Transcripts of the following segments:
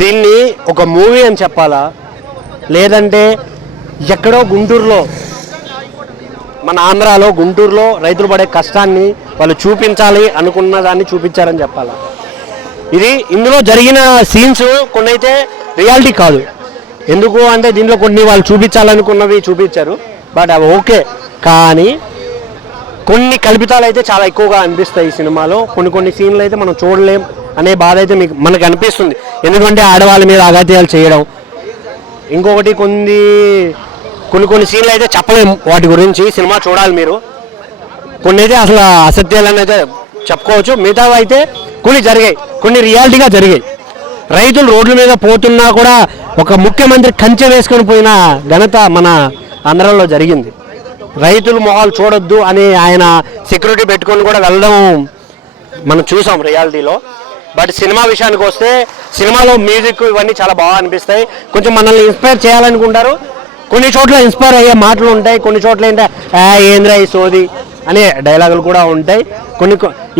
దీన్ని ఒక మూవీ అని చెప్పాలా, లేదంటే ఎక్కడో గుంటూరులో, మన ఆంధ్రాలో గుంటూరులో రైతులు పడే కష్టాన్ని వాళ్ళు చూపించాలి అనుకున్న దాన్ని చూపించారని చెప్పాలా. ఇది ఇందులో జరిగిన సీన్స్ కొన్ని అయితే రియాలిటీ కాదు. ఎందుకు అంటే దీంట్లో కొన్ని వాళ్ళు చూపించాలనుకున్నవి చూపించారు, బట్ అవి ఓకే. కానీ కొన్ని కల్పితాలు అయితే చాలా ఎక్కువగా అనిపిస్తాయి ఈ సినిమాలో. కొన్ని సీన్లు అయితే మనం చూడలేం అనే బాధ అయితే మనకు అనిపిస్తుంది. ఎందుకంటే ఆడవాళ్ళ మీద అగాత్యాలు చేయడం, ఇంకొకటి కొన్ని సీన్లు అయితే చెప్పలేము వాటి గురించి. సినిమా చూడాలి మీరు. కొన్ని అయితే అసలు అసత్యాలని అయితే చెప్పుకోవచ్చు, మిగతావి అయితే కొన్ని జరిగాయి, కొన్ని రియాలిటీగా జరిగాయి. రైతులు రోడ్ల మీద పోతున్నా కూడా ఒక ముఖ్యమంత్రి కంచె వేసుకొని పోయిన ఘనత మన ఆంధ్రాలో జరిగింది. రైతులు మొహాలు చూడొద్దు అని ఆయన సెక్యూరిటీ పెట్టుకొని కూడా వెళ్ళడం మనం చూసాం రియాలిటీలో. బట్ సినిమా విషయానికి వస్తే సినిమాలో మ్యూజిక్ ఇవన్నీ చాలా బాగా అనిపిస్తాయి. కొంచెం మనల్ని ఇన్స్పైర్ చేయాలనుకుంటారు. కొన్ని చోట్ల ఇన్స్పైర్ అయ్యే మాటలు ఉంటాయి, కొన్ని చోట్ల ఏంటంటే ఏంద్రా ఈ సోది అనే డైలాగులు కూడా ఉంటాయి.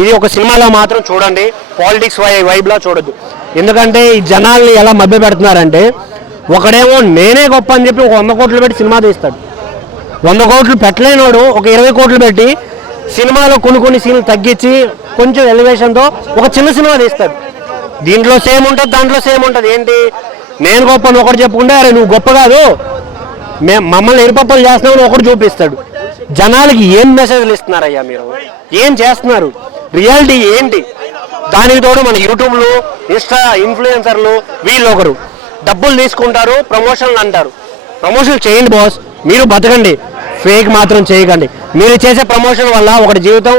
ఇది ఒక సినిమాలో మాత్రం చూడండి, పాలిటిక్స్ వైబ్లా చూడొద్దు. ఎందుకంటే ఈ జనాల్ని ఎలా మభ్య పెడుతున్నారంటే, ఒకడేమో నేనే గొప్ప అని చెప్పి ఒక 100 కోట్లు పెట్టి సినిమా తీస్తాడు. 100 కోట్లు పెట్టలేనోడు ఒక 20 కోట్లు పెట్టి సినిమాలో కొన్ని సీన్లు తగ్గించి కొంచెం ఎలివేషన్తో ఒక చిన్న సినిమా తీస్తాడు. దీంట్లో సేమ్ ఉంటుంది, దాంట్లో సేమ్ ఉంటుంది. ఏంటి నేను గొప్ప అని ఒకటి చెప్పుకుంటే, అరే నువ్వు గొప్ప కాదు, మమ్మల్ని ఎరిపప్పలు చేస్తున్నామని ఒకటి చూపిస్తాడు. జనాలకి ఏం మెసేజ్లు ఇస్తున్నారయ్యా మీరు, ఏం చేస్తున్నారు, రియాలిటీ ఏంటి? దానికి తోడు మన యూట్యూబ్లు, ఇన్స్టా ఇన్ఫ్లుయెన్సర్లు వీళ్ళు ఒకరు డబ్బులు తీసుకుంటారు, ప్రమోషన్లు అంటారు. ప్రమోషన్లు చేయండి బాస్, మీరు బతకండి, ఫేక్ మాత్రం చేయకండి. మీరు చేసే ప్రమోషన్ వల్ల ఒకటి జీవితం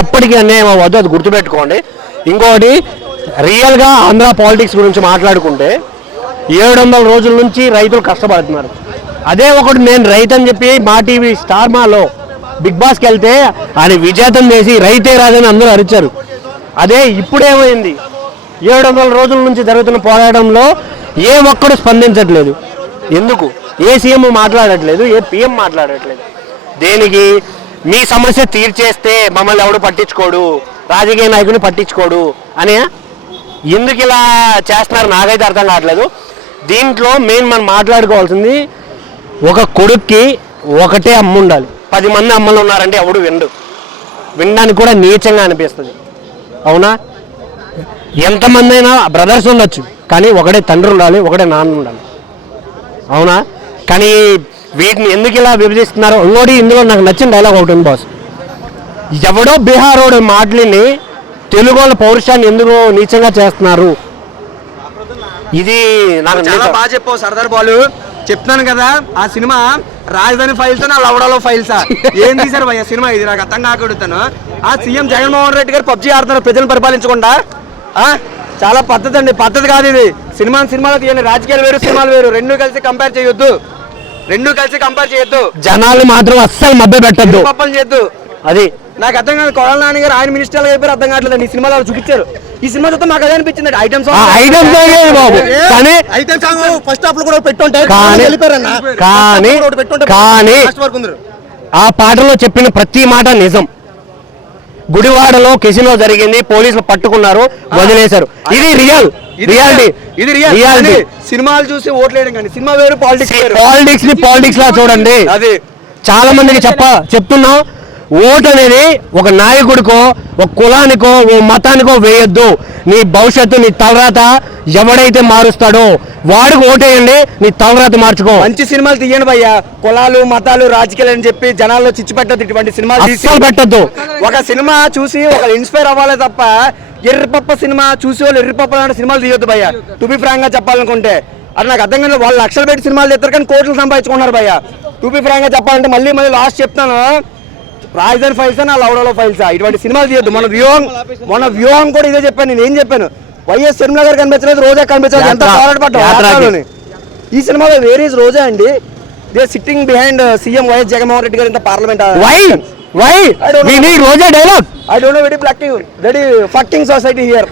ఎప్పటికీ అన్యాయం అవ్వద్దు, అది గుర్తుపెట్టుకోండి. ఇంకోటి రియల్గా ఆంధ్ర పాలిటిక్స్ గురించి మాట్లాడుకుంటే 700 రోజుల నుంచి రైతులు కష్టపడుతున్నారు. అదే ఒకటి నేను రైతు అని చెప్పి మా టీవీ స్టార్ మాలో బిగ్ బాస్కి వెళ్తే ఆయన విజేతం చేసి రైతే రాదని అందరూ అరిచారు. అదే ఇప్పుడేమైంది, 700 రోజుల నుంచి జరుగుతున్న పోరాటంలో ఏ ఒక్కడు స్పందించట్లేదు. ఎందుకు? ఏ సీఎం మాట్లాడట్లేదు, ఏ పిఎం మాట్లాడట్లేదు. దేనికి? మీ సమస్య తీర్చేస్తే మమ్మల్ని ఎవడు పట్టించుకోడు, రాజకీయ నాయకుని పట్టించుకోడు అనే ఎందుకు ఇలా చేస్తున్నారు నాకైతే అర్థం కావట్లేదు. దీంట్లో మెయిన్ మనం మాట్లాడుకోవాల్సింది, ఒక కొడుక్కి ఒకటే అమ్మ ఉండాలి. 10 మంది అమ్మలు ఉన్నారంటే ఎవడు వినడానికి కూడా నీచంగా అనిపిస్తుంది. అవునా? ఎంతమంది అయినా బ్రదర్స్ ఉండొచ్చు, కానీ ఒకటే తండ్రి ఉండాలి, ఒకటే నాన్న ఉండాలి. అవునా? కానీ వీటిని ఎందుకు ఇలా విభజిస్తున్నారు? ఇంకోటి ఇందులో నాకు నచ్చిన డైలాగ్ ఒకటి ఉంది బాస్, ఎవడో బీహారోడు మాటలని తెలుగు వాళ్ళ పౌరుషాన్ని ఎందుకు నీచంగా చేస్తున్నారు. ఇది నాకు చాలా బాగా చెప్పావు సర్దార్ బాలు. చెప్తున్నాను కదా, ఆ సినిమా రాజధాని ఫైల్స్ నా లవడాలో ఫైల్సా ఏం తీశారు భయ్య సినిమా? ఇది నాకు అర్థం కాకడుగుతాను. ఆ సీఎం జగన్మోహన్ రెడ్డి గారు పబ్జీ ఆడుతున్నారు ప్రజలను పరిపాలించకుండా. చాలా పద్ధతి అండి, పద్ధతి కాదు ఇది. సినిమాలో తీయండి, రాజకీయాలు వేరు, సినిమాలు వేరు, రెండు కలిసి కంపేర్ చేయొద్దు. జనాలు మాత్రం అస్సలు మభ్య పెట్టద్దు, చేయొద్దు. అది నాకు అర్థం కాదు. కొడాల నాని గారు ఆయన మినిస్టర్లు అయిపోయారు, అర్థం కావట్లేదు. ఈ సినిమాలో చూపించారు. ఈ సినిమా చూస్తే మాకు అదే అనిపించింది. ఐటమ్స్ ఫస్ట్ హాఫ్ లో కూడా పెట్టుంటారు, కానీ ఆ పాటలో చెప్పిన ప్రతి మాట నిజం. గుడివాడలో కెసినో జరిగింది, పోలీసులు పట్టుకున్నారు, వదిలేశారు. ఇది రియాలిటీ. ఇది రియాలిటీ. సినిమాలు చూసి ఓట్లేయడం కానీ సినిమా వేరు, పాలిటిక్స్ ని పాలిటిక్స్ లా చూడండి. అది చాలా మందికి చెప్తున్నాం, ఓటు అనేది ఒక నాయకుడికో, ఒక కులానికో, ఓ మతానికో వేయొద్దు. నీ భవిష్యత్తు, నీ తలరాత ఎవడైతే మారుస్తాడో వాడికి ఓటేయండి, నీ తలరాత మార్చుకో. మంచి సినిమాలు తీయండి భయ్యా. కులాలు, మతాలు, రాజకీయాలు అని చెప్పి జనాల్లో చిచ్చు పెట్టద్దు. ఇటువంటి సినిమాలు పెట్టద్దు. ఒక సినిమా చూసి ఒక ఇన్స్పైర్ అవ్వాలి తప్ప ఎర్రిపప్ప సినిమా చూసి వాళ్ళు ఎర్రిపప్ప లాంటి సినిమాలు తీయొద్దు భయ్యా. టు బి ఫ్రాంక్ గా చెప్పాలనుకుంటే అది నాకు అర్థం కాదు. వాళ్ళు లక్షలు పెట్టి సినిమాలు తీస్తారు కానీ కోట్లు సంపాదించుకున్నారు భయ్యా. టు బి ఫ్రాంక్ గా చెప్పాలంటే మళ్ళీ లాస్ట్ చెప్తాను, రాజధాని ఫైల్సా నా లవడాలో ఫైల్సా ఇటువంటి సినిమాలు తీయొద్దు. మన వ్యూహం కూడా ఇదే చెప్పాను. నేను ఏం చెప్పాను, వైఎస్ షర్మిల గారు కనిపించలేదు, రోజా కనిపించలేదు, ఎంత పోరాటపడ్డా. ఈ సినిమాలో వేర్ ఈజ్ రోజా అండి. They sitting behind CM YS Jaganmohan Reddy గారు ఇంత parliament. Why? We need Roja dialogue. I don't know very fucking society here.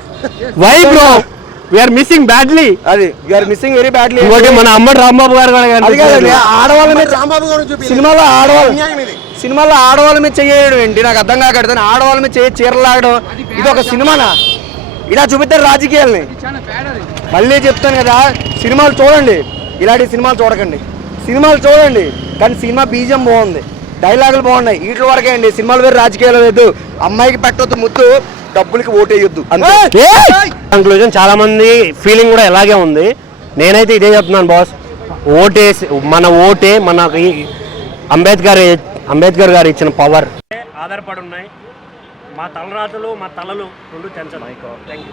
Why bro? We are missing badly. అది we are missing very badly. ఇంకోటి మన అమ్మడు రాంబాబు గారు ఆడవాళ్ళ మీద రాంబాబు గారు చూపి సినిమాలో ఆడవాళ్ళ మీద చేయడం ఏంటి నాకు అర్థం కాకూడదు. ఆడవాళ్ళ మీద చీరలాగడం ఇది ఒక సినిమానా? ఇలా చూపిస్తారు రాజకీయాల్ని. మళ్ళీ చెప్తాను కదా, సినిమాలు చూడండి, ఇలాంటి సినిమాలు చూడకండి. సినిమాలు చూడండి కానీ సినిమా బీజం బాగుంది, డైలాగులు బాగున్నాయి, వీటి వరకే అండి. సినిమాలు వేరు, రాజకీయాలు లేదు. అమ్మాయికి పెట్టొద్దు ముద్దు, డబ్బులకి ఓటేయొద్దు అంతే. కంక్లూజన్ చాలా మంది ఫీలింగ్ కూడా ఇలాగే ఉంది. నేనైతే ఇదే చెప్తున్నాను బాస్, ఓటేసి మన ఓటే మనకి అంబేద్కర్ గారు ఇచ్చిన పవర్ ఆధారపడి ఉన్నాయి. మా తలరాతలు మా తలలు రెండు తెంచడం. Thank you.